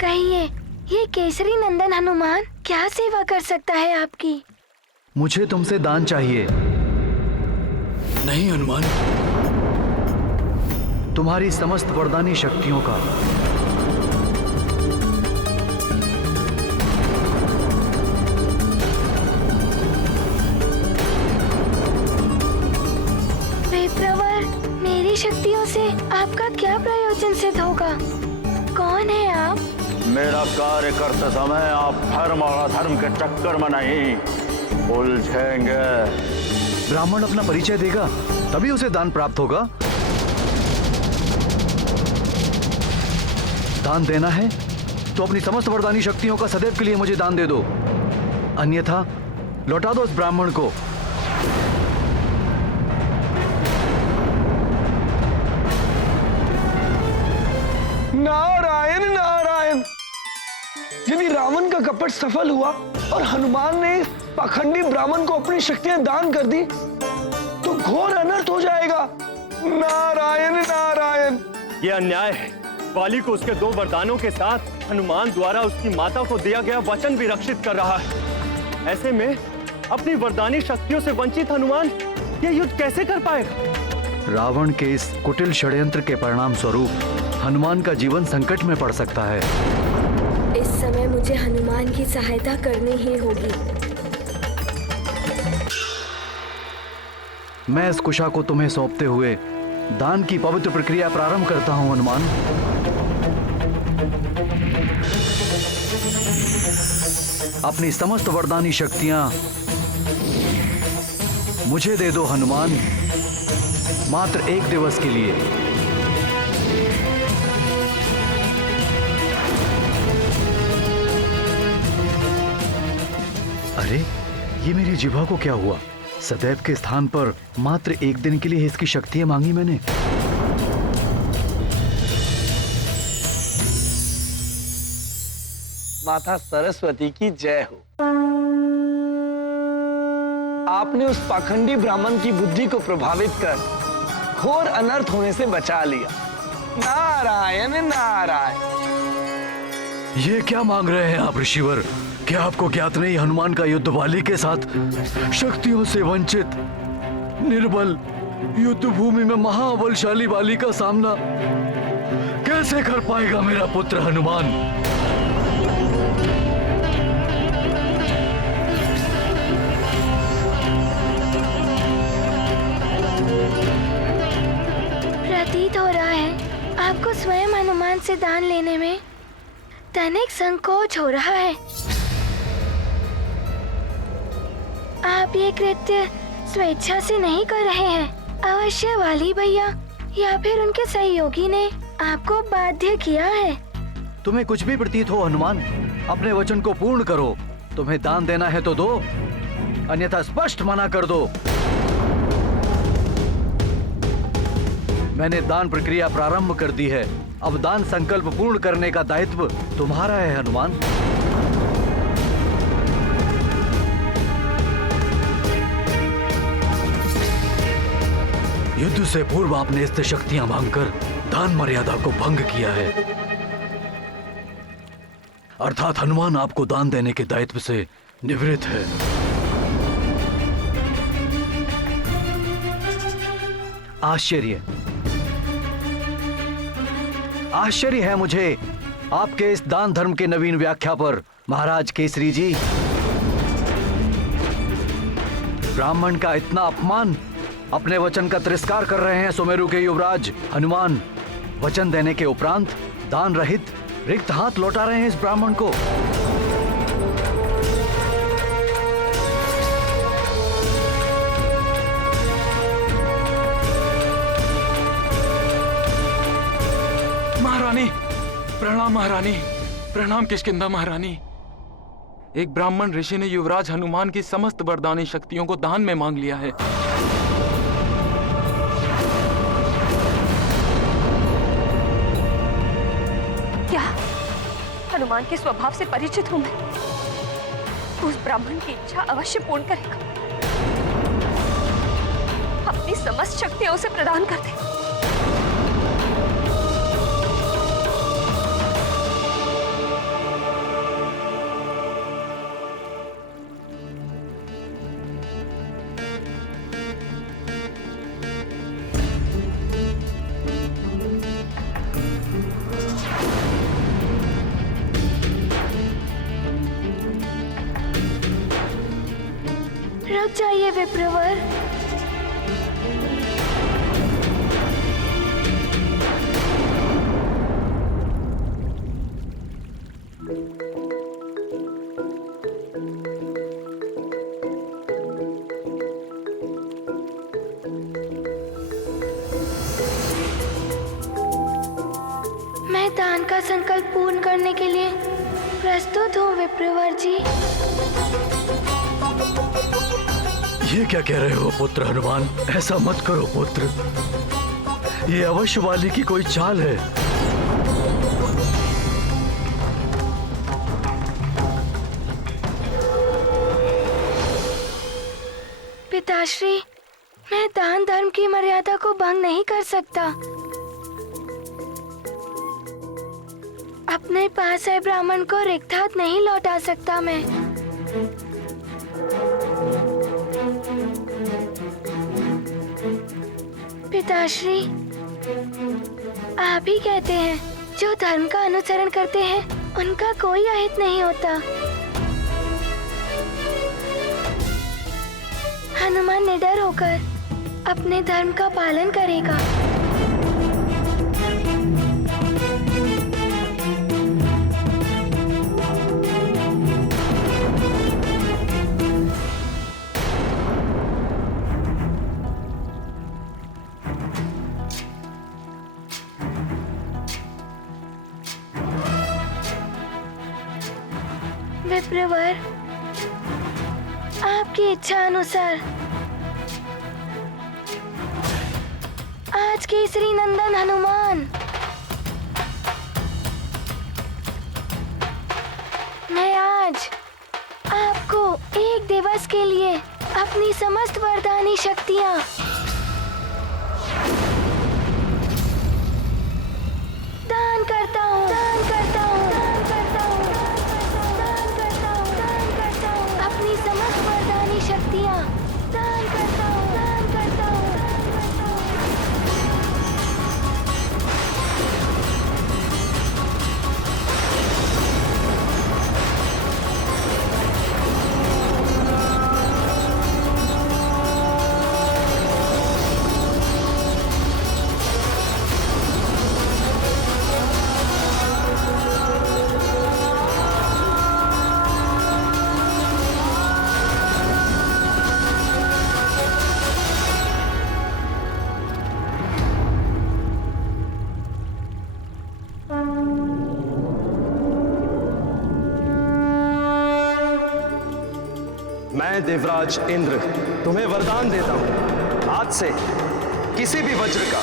कहिए, ये केसरी नंदन हनुमान क्या सेवा कर सकता है आपकी? मुझे तुमसे दान चाहिए। नहीं हनुमान, तुम्हारी समस्त वरदानी शक्तियों का। विप्रवर, मेरी शक्तियों से आपका क्या प्रयोजन सिद्ध होगा? कौन है आप? मेरा कार्य करते समय आप धर्म और अधर्म के चक्कर में नहीं उलझेंगे। ब्राह्मण अपना परिचय देगा तभी उसे दान प्राप्त होगा। दान देना है तो अपनी समस्त वरदानी शक्तियों का सदैव के लिए मुझे दान दे दो, अन्यथा लौटा दो उस ब्राह्मण को। नारायण नारायण। यदि रावण का कपट सफल हुआ और हनुमान ने इस पाखंडी ब्राह्मण को अपनी शक्तियां दान कर दी तो घोर अनर्थ हो जाएगा। नारायण नारायण। यह अन्याय है। वाली को उसके 2 वरदानों के साथ हनुमान द्वारा उसकी माता को दिया गया वचन भी रक्षित कर रहा है। ऐसे में अपनी वरदानी शक्तियों से वंचित हनुमान यह युद्ध कैसे कर पाएगा? रावण के इस कुटिल षड्यंत्र के परिणाम स्वरूप हनुमान का जीवन संकट में पड़ सकता है। इस समय मुझे हनुमान की सहायता करनी ही होगी। मैं इस कुशा को तुम्हें सौंपते हुए दान की पवित्र प्रक्रिया प्रारंभ करता हूं हनुमान। अपनी समस्त वरदानी शक्तियां मुझे दे दो हनुमान, मात्र 1 दिवस के लिए। अरे, ये मेरी जिह्वा को क्या हुआ? सदैव के स्थान पर मात्र 1 दिन के लिए इसकी शक्तियां मांगी मैंने। माता सरस्वती की जय हो। आपने उस पाखंडी ब्राह्मण की बुद्धि को प्रभावित कर घोर अनर्थ होने से बचा लिया। नारायण नारायण। ये क्या मांग रहे हैं आप ऋषिवर? क्या आपको ज्ञात नहीं हनुमान का युद्ध वाली के साथ शक्तियों से वंचित निर्बल युद्ध भूमि में महाबलशाली वाली का सामना कैसे कर पाएगा मेरा पुत्र हनुमान? प्रतीत हो रहा है आपको स्वयं हनुमान से दान लेने में तनिक संकोच हो रहा है। आप ये कृत्य स्वेच्छा से नहीं कर रहे हैं। अवश्य वाली भैया या फिर उनके सहयोगी ने आपको बाध्य किया है। तुम्हें कुछ भी प्रतीत हो हनुमान, अपने वचन को पूर्ण करो। तुम्हें दान देना है तो दो, अन्यथा स्पष्ट मना कर दो। मैंने दान प्रक्रिया प्रारंभ कर दी है। अब दान संकल्प पूर्ण करने का दायित्व तुम्हारा है हनुमान। युद्ध से पूर्व आपने इससे शक्तियां मांगकर दान मर्यादा को भंग किया है, अर्थात हनुमान आपको दान देने के दायित्व से निवृत्त है। आश्चर्य है मुझे आपके इस दान धर्म के नवीन व्याख्या पर महाराज केसरी जी। ब्राह्मण का इतना अपमान, अपने वचन का तिरस्कार कर रहे हैं सुमेरु के युवराज हनुमान। वचन देने के उपरांत दान रहित रिक्त हाथ लौटा रहे हैं इस ब्राह्मण को। महारानी प्रणाम। महारानी प्रणाम। किष्किंधा महारानी, एक ब्राह्मण ऋषि ने युवराज हनुमान की समस्त वरदानी शक्तियों को दान में मांग लिया है। क्या हनुमान के स्वभाव से परिचित हूं मैं? उस ब्राह्मण की इच्छा अवश्य पूर्ण करेगा। अपनी समस्त शक्तियां उसे प्रदान कर दे। रुक जाइए विप्रवर। मैं दान का संकल्प पूर्ण करने के लिए प्रस्तुत हूँ विप्रवर जी। ये क्या कह रहे हो पुत्र हनुमान? ऐसा मत करो पुत्र, ये अवश्य वाली की कोई चाल है। पिताश्री, मैं दान धर्म की मर्यादा को भंग नहीं कर सकता। अपने पास है ब्राह्मण को रिक्त हाथ नहीं लौटा सकता मैं। पिताश्री, आप ही कहते हैं जो धर्म का अनुसरण करते हैं उनका कोई अहित नहीं होता। हनुमान निडर होकर अपने धर्म का पालन करेगा। विप्रवर, आपकी इच्छा अनुसार आज केसरी नंदन हनुमान मैं आज आपको एक दिवस के लिए अपनी समस्त वरदानी शक्तियाँ दान करता हूँ, दान करता हूँ, दान करता हूँ, दान करता हूँ, दान करता हूँ, अपनी समस्त वरदानी शक्तियाँ दान करता हूँ, दान करता हूँ, दान करता हूँ। मैं देवराज इंद्र तुम्हें वरदान देता हूं, आज से किसी भी वज्र का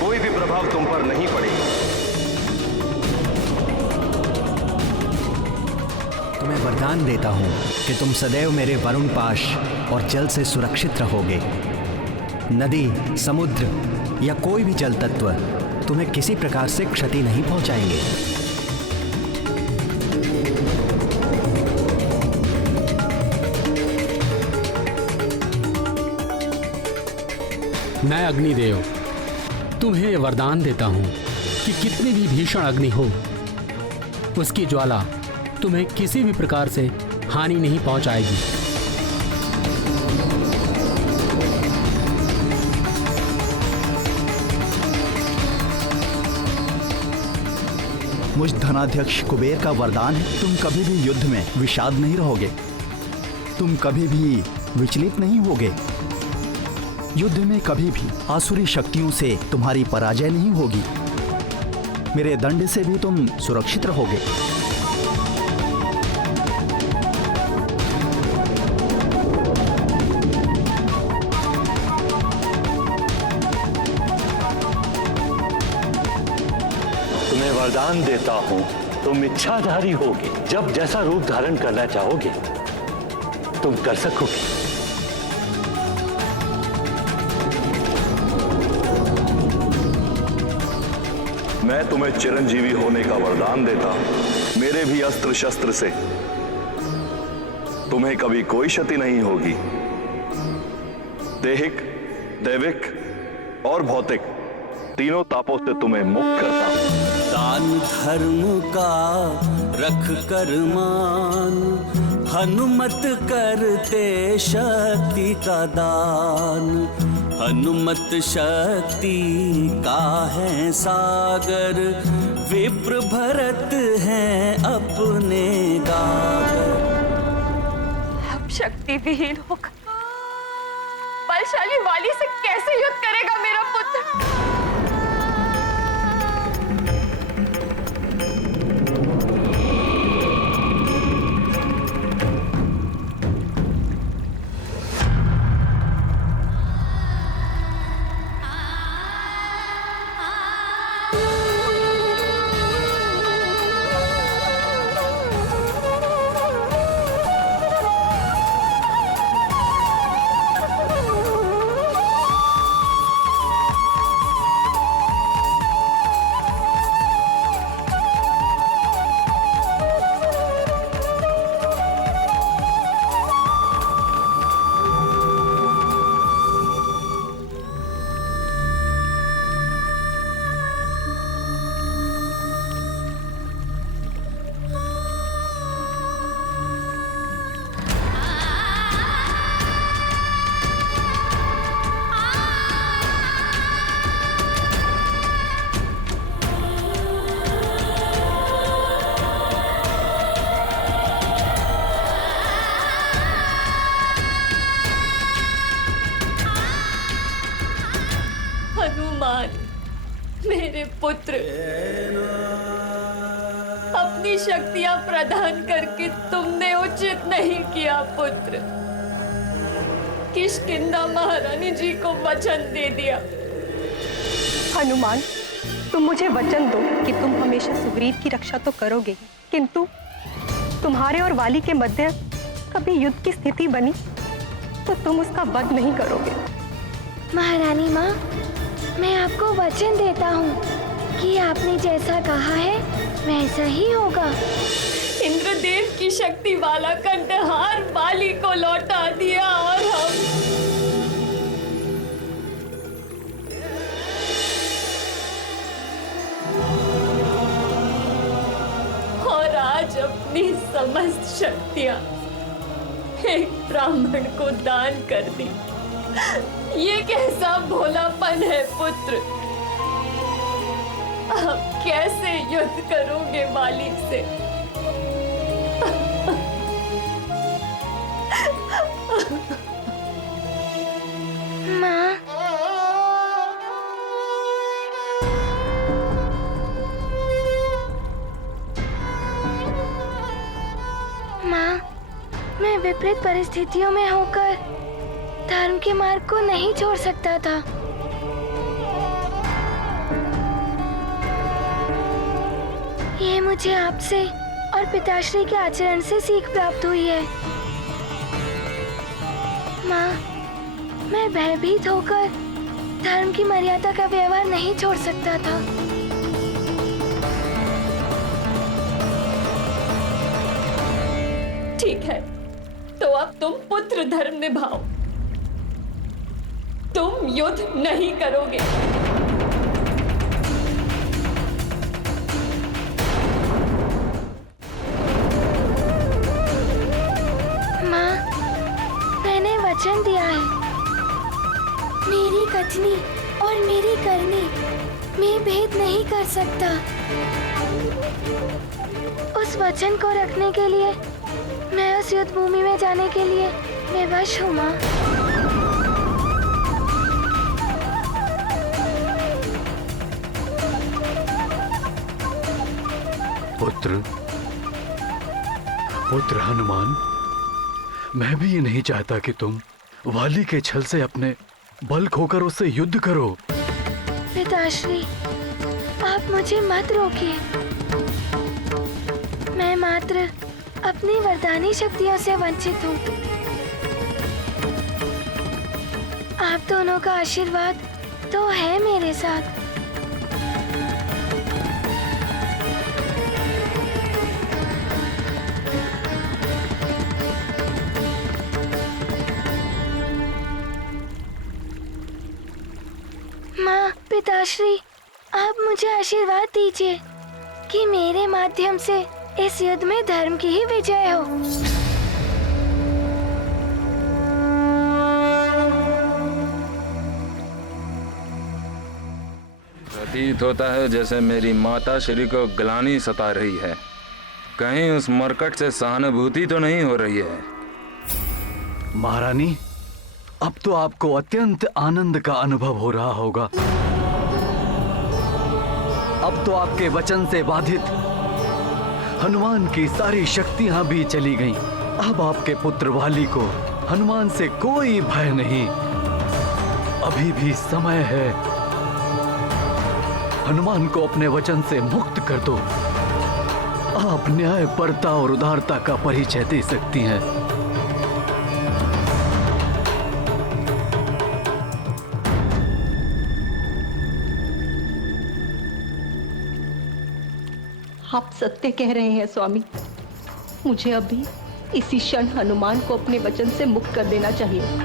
कोई भी प्रभाव तुम पर नहीं पड़ेगा। तुम्हें वरदान देता हूं कि तुम सदैव मेरे वरुण पाश और जल से सुरक्षित रहोगे। नदी, समुद्र या कोई भी जल तत्व तुम्हें किसी प्रकार से क्षति नहीं पहुंचाएंगे। मैं अग्निदेव तुम्हें वरदान देता हूं कि कितनी भी भीषण अग्नि हो, उसकी ज्वाला तुम्हें किसी भी प्रकार से हानि नहीं पहुंचाएगी। मुझ धनाध्यक्ष कुबेर का वरदान है, तुम कभी भी युद्ध में विषाद नहीं रहोगे, तुम कभी भी विचलित नहीं होगे। युद्ध में कभी भी आसुरी शक्तियों से तुम्हारी पराजय नहीं होगी। मेरे दंड से भी तुम सुरक्षित रहोगे। तुम्हें वरदान देता हूं, तुम इच्छाधारी होगे। जब जैसा रूप धारण करना चाहोगे तुम कर सकोगे। मैं तुम्हें चिरंजीवी होने का वरदान देता हूं। मेरे भी अस्त्र शस्त्र से तुम्हें कभी कोई क्षति नहीं होगी। दैहिक, दैविक और भौतिक तीनों तापों से तुम्हें मुक्त करता हूं। दान धर्म का रख कर मान, हनुमत करते शक्ति का दान। हनुमत शक्ति का है सागर, विप्र भरत हैं अपने गागर। अब शक्ति विहीन होकर बलशाली वाली से कैसे युद्ध करेगा मेरा पुत्र? हनुमान, मेरे पुत्र, अपनी शक्तियां प्रदान करके तुमने उचित नहीं किया पुत्र। किष्किंधा महारानी जी को वचन दे दिया। हनुमान, तुम मुझे वचन दो कि तुम हमेशा सुग्रीव की रक्षा तो करोगे ही, किंतु तुम्हारे और वाली के मध्य कभी युद्ध की स्थिति बनी तो तुम उसका वध नहीं करोगे। महारानी माँ, मैं आपको वचन देता हूँ कि आपने जैसा कहा है वैसा ही होगा। इंद्रदेव की शक्ति वाला कंठहार वाली को लौटा दिया और आज अपनी समस्त शक्तियां एक ब्राह्मण को दान कर दी। ये कैसा भोलापन है पुत्र। आप कैसे युद्ध करोगे वाली से? माँ, मैं विपरीत परिस्थितियों में होकर धर्म के मार्ग को नहीं छोड़ सकता था। ये मुझे आपसे और पिताश्री के आचरण से सीख प्राप्त हुई है। माँ, मैं भयभीत होकर धर्म की मर्यादा का व्यवहार नहीं छोड़ सकता था। ठीक है, तो अब तुम पुत्र धर्म निभाओ। तुम युद्ध नहीं करोगे। माँ, मैंने वचन दिया है। मेरी कथनी और मेरी करनी में भेद नहीं कर सकता। उस वचन को रखने के लिए मैं उस युद्ध भूमि में जाने के लिए विवश हूँ माँ। पुत्र हनुमान, मैं भी ये नहीं चाहता कि तुम वाली के छल से अपने बल खोकर उससे युद्ध करो। पिताश्री, आप मुझे मत रोकिए। मैं मात्र अपनी वरदानी शक्तियों से वंचित हूँ। आप दोनों का आशीर्वाद तो है मेरे साथ। माँ, पिताश्री, आप मुझे आशीर्वाद दीजिए कि मेरे माध्यम से इस युद्ध में धर्म की ही विजय हो। प्रतीत होता है जैसे मेरी माता श्री को ग्लानि सता रही है। कहीं उस मरकट से सहानुभूति तो नहीं हो रही है? महारानी, अब तो आपको अत्यंत आनंद का अनुभव हो रहा होगा। अब तो आपके वचन से बाधित हनुमान की सारी शक्तियां भी चली गईं। अब आपके पुत्र वाली को हनुमान से कोई भय नहीं। अभी भी समय है। हनुमान को अपने वचन से मुक्त कर दो। आप न्यायपरता और उदारता का परिचय दे सकती हैं। आप सत्य कह रहे हैं स्वामी। मुझे अभी इसी क्षण हनुमान को अपने वचन से मुक्त कर देना चाहिए।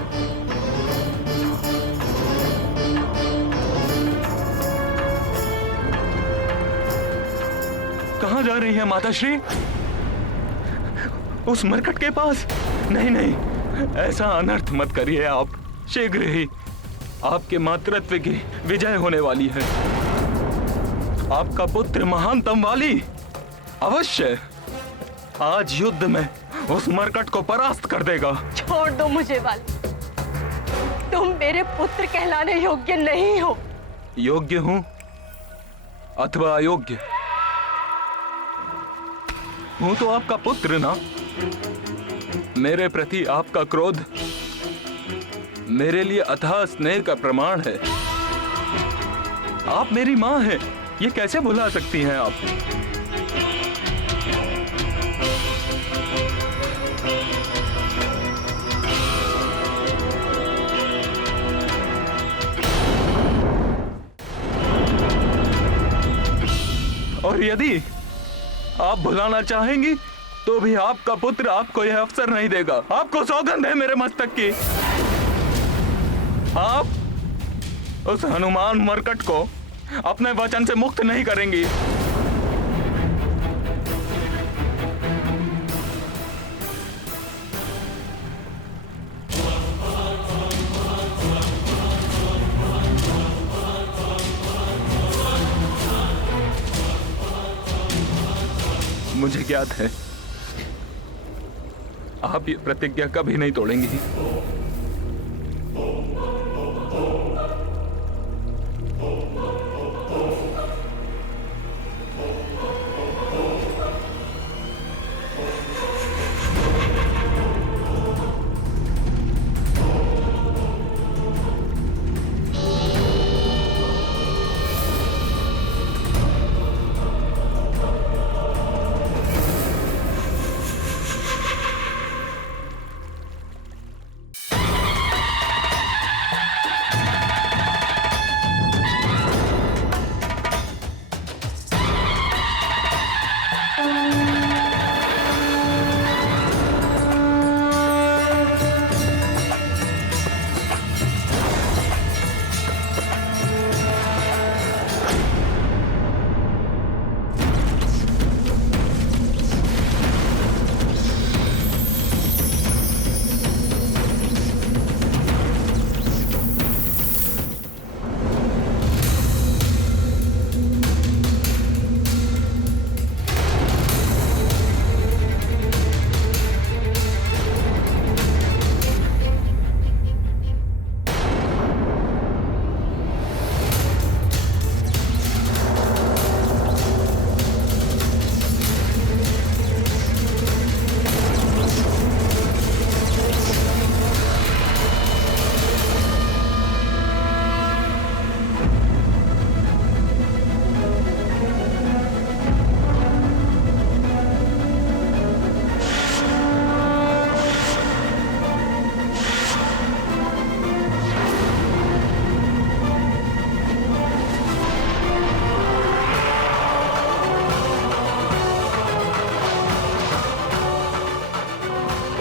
कहाँ जा रही है माताश्री? उस मरकट के पास? नहीं नहीं, ऐसा अनर्थ मत करिए आप। शीघ्र ही आपके मातृत्व की विजय होने वाली है। आपका पुत्र महानतम वाली अवश्य आज युद्ध में उस मरकट को परास्त कर देगा। छोड़ दो मुझे वाली। तुम मेरे पुत्र कहलाने योग्य नहीं हो। योग्य हूं अथवा अयोग्य हूं तो आपका पुत्र ना। मेरे प्रति आपका क्रोध मेरे लिए अथाह स्नेह का प्रमाण है। आप मेरी मां हैं, ये कैसे भुला सकती हैं आप? और यदि आप भुलाना चाहेंगी तो भी आपका पुत्र आपको यह अवसर नहीं देगा। आपको सौगंध है मेरे मस्तक की। आप उस हनुमान मरकट को अपने वचन से मुक्त नहीं करेंगी। मुझे ज्ञात है आप ये प्रतिज्ञा कभी नहीं तोड़ेंगी।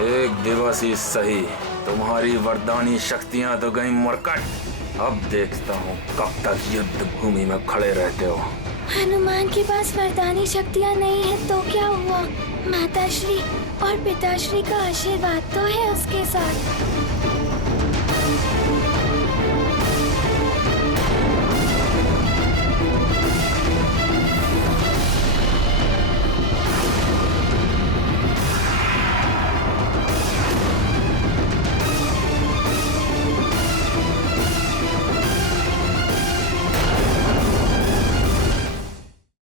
एक दिवस ही सही, तुम्हारी वरदानी शक्तियां तो गई मरकट। अब देखता हूँ कब तक युद्ध भूमि में खड़े रहते हो। हनुमान के पास वरदानी शक्तियाँ नहीं है तो क्या हुआ? माताश्री और पिताश्री का आशीर्वाद तो है उसके साथ।